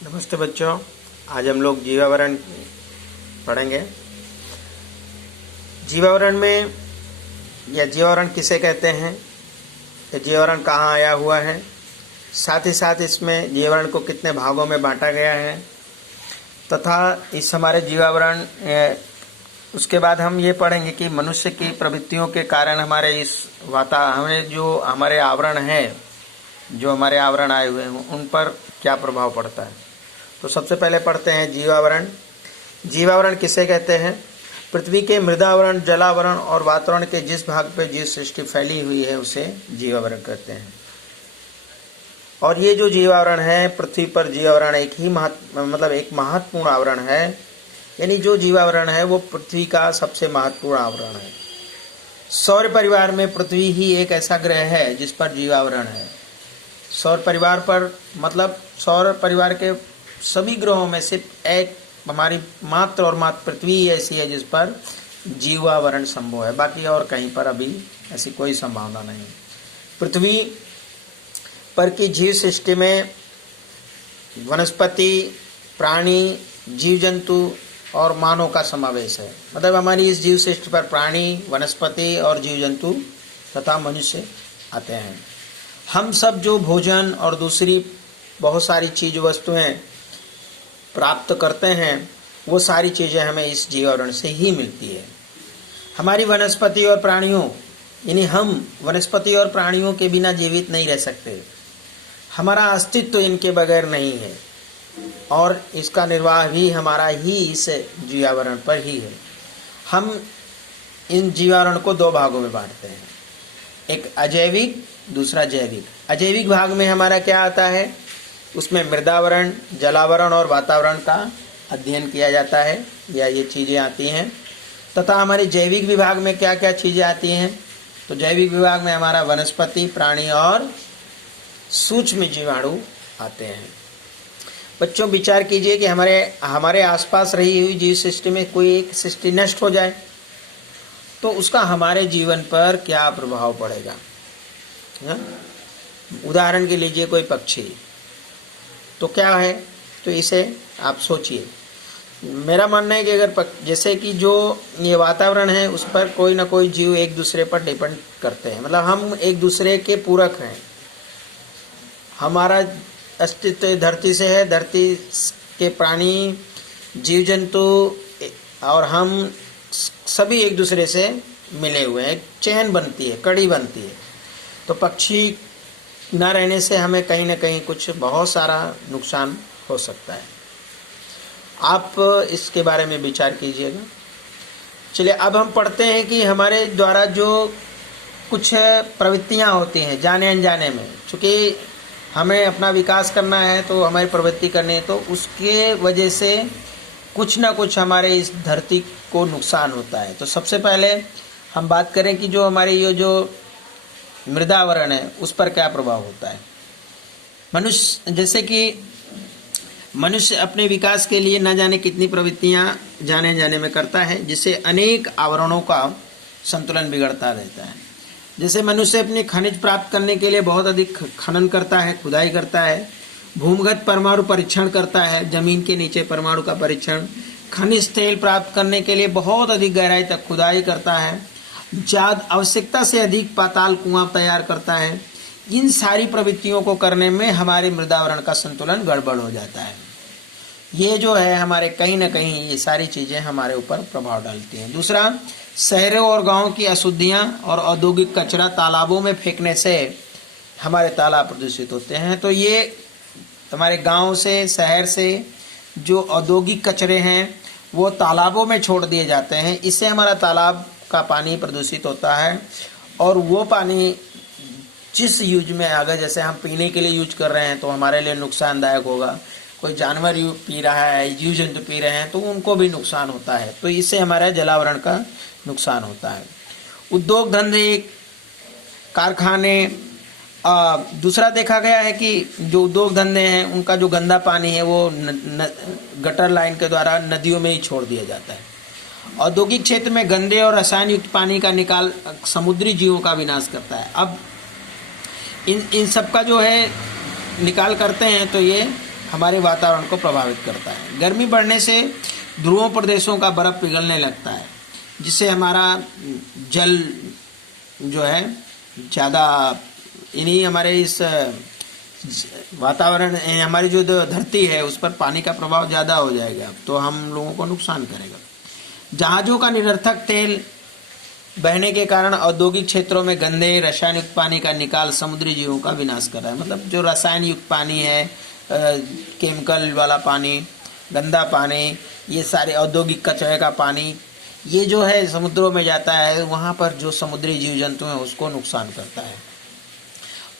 नमस्ते बच्चों, आज हम लोग जीवावरण पढ़ेंगे। जीवावरण में या जीवावरण किसे कहते हैं, या जीवावरण कहाँ आया हुआ है, साथ ही साथ इसमें जीवावरण को कितने भागों में बांटा गया है तथा इस हमारे जीवावरण उसके बाद हम ये पढ़ेंगे कि मनुष्य की प्रवृत्तियों के कारण हमारे इस हमें जो हमारे आवरण है, जो हमारे आवरण आए हुए हैं उन पर क्या प्रभाव पड़ता है। तो सबसे पहले पढ़ते हैं जीवावरण। जीवावरण किसे कहते हैं? पृथ्वी के मृदावरण, जलावरण और वातावरण के जिस भाग पर जीव सृष्टि फैली हुई है उसे जीवावरण कहते हैं। और ये जो जीवावरण है, पृथ्वी पर जीवावरण एक महत्वपूर्ण आवरण है। यानी जो जीवावरण है वो पृथ्वी का सबसे महत्वपूर्ण आवरण है। सौर परिवार में पृथ्वी ही एक ऐसा ग्रह है जिस पर जीवावरण है। सौर परिवार पर सौर परिवार के सभी ग्रहों में सिर्फ एक हमारी मात्र पृथ्वी ही ऐसी है जिस पर जीवावरण संभव है। बाकी और कहीं पर अभी ऐसी कोई संभावना नहीं। पृथ्वी पर की जीव सृष्टि में वनस्पति, प्राणी, जीव जंतु और मानव का समावेश है। हमारी इस जीव सृष्टि पर प्राणी, वनस्पति और जीव जंतु तथा मनुष्य आते हैं। हम सब जो भोजन और दूसरी बहुत सारी चीज वस्तुएं प्राप्त करते हैं वो सारी चीजें हमें इस जीवावरण से ही मिलती है। हमारी वनस्पति और प्राणियों यानी हम वनस्पति और प्राणियों के बिना जीवित नहीं रह सकते। हमारा अस्तित्व इनके बगैर नहीं है और इसका निर्वाह भी हमारा ही इस जीवावरण पर ही है। हम इन जीवावरण को दो भागों में बांटते हैं, एक अजैविक, दूसरा जैविक। अजैविक भाग में हमारा क्या आता है? उसमें मृदावरण, जलावरण और वातावरण का अध्ययन किया जाता है या ये चीज़ें आती हैं। तथा हमारे जैविक विभाग में क्या क्या चीज़ें आती हैं? तो जैविक विभाग में हमारा वनस्पति, प्राणी और सूक्ष्म जीवाणु आते हैं। बच्चों विचार कीजिए कि हमारे आसपास रही हुई जीव सृष्टि में कोई एक सृष्टि नष्ट हो जाए तो उसका हमारे जीवन पर क्या प्रभाव पड़ेगा। उदाहरण के लीजिए कोई पक्षी, तो क्या है? तो इसे आप सोचिए। मेरा मानना है कि अगर जैसे कि जो ये वातावरण है उस पर कोई ना कोई जीव एक दूसरे पर डिपेंड करते हैं, हम एक दूसरे के पूरक हैं। हमारा अस्तित्व धरती से है, धरती के प्राणी, जीव जंतु और हम सभी एक दूसरे से मिले हुए हैं। चैन बनती है, कड़ी बनती है। तो पक्षी न रहने से हमें कहीं ना कहीं कुछ बहुत सारा नुकसान हो सकता है। आप इसके बारे में विचार कीजिएगा। चलिए अब हम पढ़ते हैं कि हमारे द्वारा जो कुछ प्रवृत्तियां होती हैं जाने अनजाने में, चूँकि हमें अपना विकास करना है तो हमारी प्रवृत्ति करनी है, तो उसके वजह से कुछ ना कुछ हमारे इस धरती को नुकसान होता है। तो सबसे पहले हम बात करें कि जो हमारी ये जो मृदावरण है उस पर क्या प्रभाव होता है। मनुष्य अपने विकास के लिए न जाने कितनी प्रवृत्तियां जाने जाने में करता है, जिससे अनेक आवरणों का संतुलन बिगड़ता रहता है। जैसे मनुष्य अपनी खनिज प्राप्त करने के लिए बहुत अधिक खनन करता है, खुदाई करता है, भूमिगत परमाणु परीक्षण करता है, जमीन के नीचे परमाणु का परीक्षण, खनिज तेल प्राप्त करने के लिए बहुत अधिक गहराई तक खुदाई करता है, आवश्यकता से अधिक पाताल कुआं तैयार करता है। इन सारी प्रवृत्तियों को करने में हमारे मृदावरण का संतुलन गड़बड़ हो जाता है। ये जो है हमारे कहीं ना कहीं ये सारी चीजें हमारे ऊपर प्रभाव डालती हैं। दूसरा, शहरों और गांवों की अशुद्धियां और औद्योगिक कचरा तालाबों में फेंकने से हमारे तालाब प्रदूषित होते हैं। तो ये हमारे गांव से, शहर से जो औद्योगिक कचरे हैं वो तालाबों में छोड़ दिए जाते हैं। इससे हमारा तालाब का पानी प्रदूषित होता है और वो पानी जिस यूज में अगर जैसे हम पीने के लिए यूज कर रहे हैं तो हमारे लिए नुकसानदायक होगा। कोई जानवर पी रहा है, जीव जंतु पी रहे हैं तो उनको भी नुकसान होता है। तो इससे हमारे जलावरण का नुकसान होता है। उद्योग धंधे, कारखाने, दूसरा देखा गया है कि जो उद्योग धंधे हैं उनका जो गंदा पानी है वो गटर लाइन के द्वारा नदियों में ही छोड़ दिया जाता है। औद्योगिक क्षेत्र में गंदे और रसायन युक्त पानी का निकाल समुद्री जीवों का विनाश करता है। अब इन सब का जो है निकाल करते हैं तो ये हमारे वातावरण को प्रभावित करता है। गर्मी बढ़ने से ध्रुवों प्रदेशों का बर्फ पिघलने लगता है, जिससे हमारा जल जो है ज़्यादा इन्हीं हमारे इस वातावरण हमारी जो धरती है उस पर पानी का प्रभाव ज़्यादा हो जाएगा, तो हम लोगों को नुकसान करेगा। जहाज़ों का निरर्थक तेल बहने के कारण औद्योगिक क्षेत्रों में गंदे रसायन युक्त पानी का निकाल समुद्री जीवों का विनाश कर रहा है। मतलब जो रसायन युक्त पानी है, केमिकल वाला पानी, गंदा पानी, ये सारे औद्योगिक कचरे का पानी, ये जो है समुद्रों में जाता है, वहाँ पर जो समुद्री जीव जंतु हैं उसको नुकसान करता है,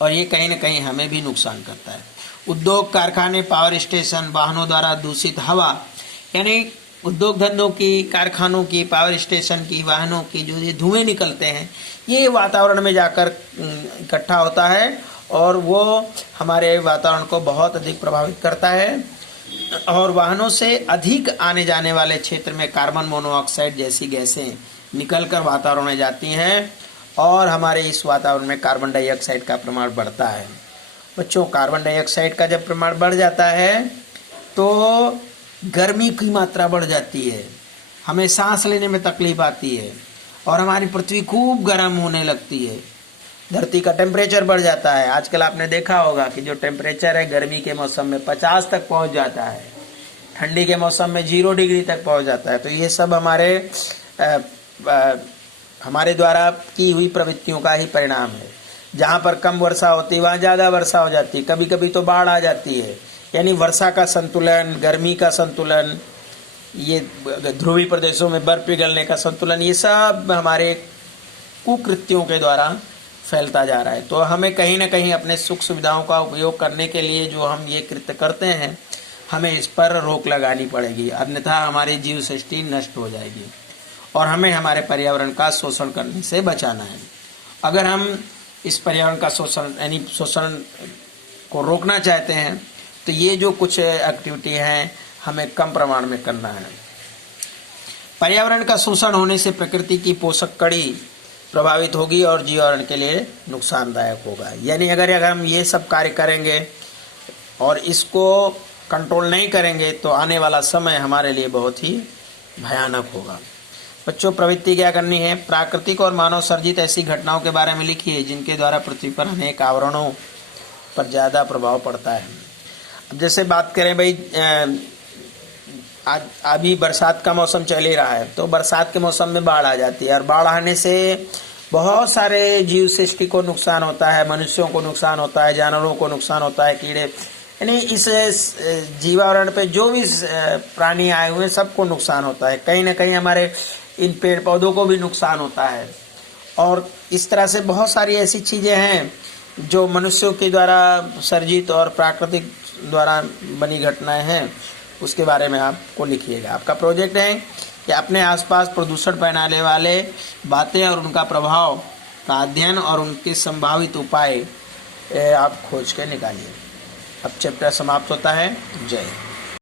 और ये कहीं ना कहीं हमें भी नुकसान करता है। उद्योग, कारखाने, पावर स्टेशन, वाहनों द्वारा दूषित हवा, यानी उद्योग धंधों की, कारखानों की, पावर स्टेशन की, वाहनों की जो ये धुएं निकलते हैं, ये वातावरण में जाकर इकट्ठा होता है और वो हमारे वातावरण को बहुत अधिक प्रभावित करता है। और वाहनों से अधिक आने जाने वाले क्षेत्र में कार्बन मोनोऑक्साइड जैसी गैसें निकलकर वातावरण में जाती हैं और हमारे इस वातावरण में कार्बन डाइऑक्साइड का प्रमाण बढ़ता है। बच्चों, कार्बन डाइऑक्साइड का जब प्रमाण बढ़ जाता है तो गर्मी की मात्रा बढ़ जाती है, हमें सांस लेने में तकलीफ आती है और हमारी पृथ्वी खूब गर्म होने लगती है। धरती का टेम्परेचर बढ़ जाता है। आजकल आपने देखा होगा कि जो टेम्परेचर है गर्मी के मौसम में 50 तक पहुंच जाता है, ठंडी के मौसम में 0 डिग्री तक पहुंच जाता है। तो ये सब हमारे द्वारा की हुई प्रवृत्तियों का ही परिणाम है। जहाँ पर कम वर्षा होती है वहाँ ज़्यादा वर्षा हो जाती है, कभी कभी तो बाढ़ आ जाती है। यानी वर्षा का संतुलन, गर्मी का संतुलन, ये ध्रुवीय प्रदेशों में बर्फ पिघलने का संतुलन, ये सब हमारे कुकृत्यों के द्वारा फैलता जा रहा है। तो हमें कहीं ना कहीं अपने सुख सुविधाओं का उपयोग करने के लिए जो हम ये कृत्य करते हैं, हमें इस पर रोक लगानी पड़ेगी, अन्यथा हमारी जीव सृष्टि नष्ट हो जाएगी और हमें हमारे पर्यावरण का शोषण करने से बचाना है। अगर हम इस पर्यावरण का शोषण यानी शोषण को रोकना चाहते हैं तो ये जो कुछ एक्टिविटी हैं हमें कम प्रमाण में करना है। पर्यावरण का शोषण होने से प्रकृति की पोषक कड़ी प्रभावित होगी और जीवावरण के लिए नुकसानदायक होगा। यानी अगर हम ये सब कार्य करेंगे और इसको कंट्रोल नहीं करेंगे तो आने वाला समय हमारे लिए बहुत ही भयानक होगा। बच्चों, प्रवृत्ति क्या करनी है? प्राकृतिक और मानव सर्जित ऐसी घटनाओं के बारे में लिखिए जिनके द्वारा पृथ्वी पर अनेक आवरणों पर ज़्यादा प्रभाव पड़ता है। अब जैसे बात करें भाई, अभी बरसात का मौसम चल ही रहा है, तो बरसात के मौसम में बाढ़ आ जाती है और बाढ़ आने से बहुत सारे जीव सृष्टि को नुकसान होता है, मनुष्यों को नुकसान होता है, जानवरों को नुकसान होता है, कीड़े, यानी इस जीवावरण पे जो भी प्राणी आए हुए सबको नुकसान होता है। कहीं ना कहीं हमारे इन पेड़ पौधों को भी नुकसान होता है। और इस तरह से बहुत सारी ऐसी चीज़ें हैं जो मनुष्यों के द्वारा सर्जित और प्राकृतिक द्वारा बनी घटनाएं हैं, उसके बारे में आपको लिखिएगा। आपका प्रोजेक्ट है कि अपने आसपास प्रदूषण फैलाने वाले बातें और उनका प्रभाव का अध्ययन और उनके संभावित उपाय आप खोज के निकालिए। अब चैप्टर समाप्त होता है। जय हिंद।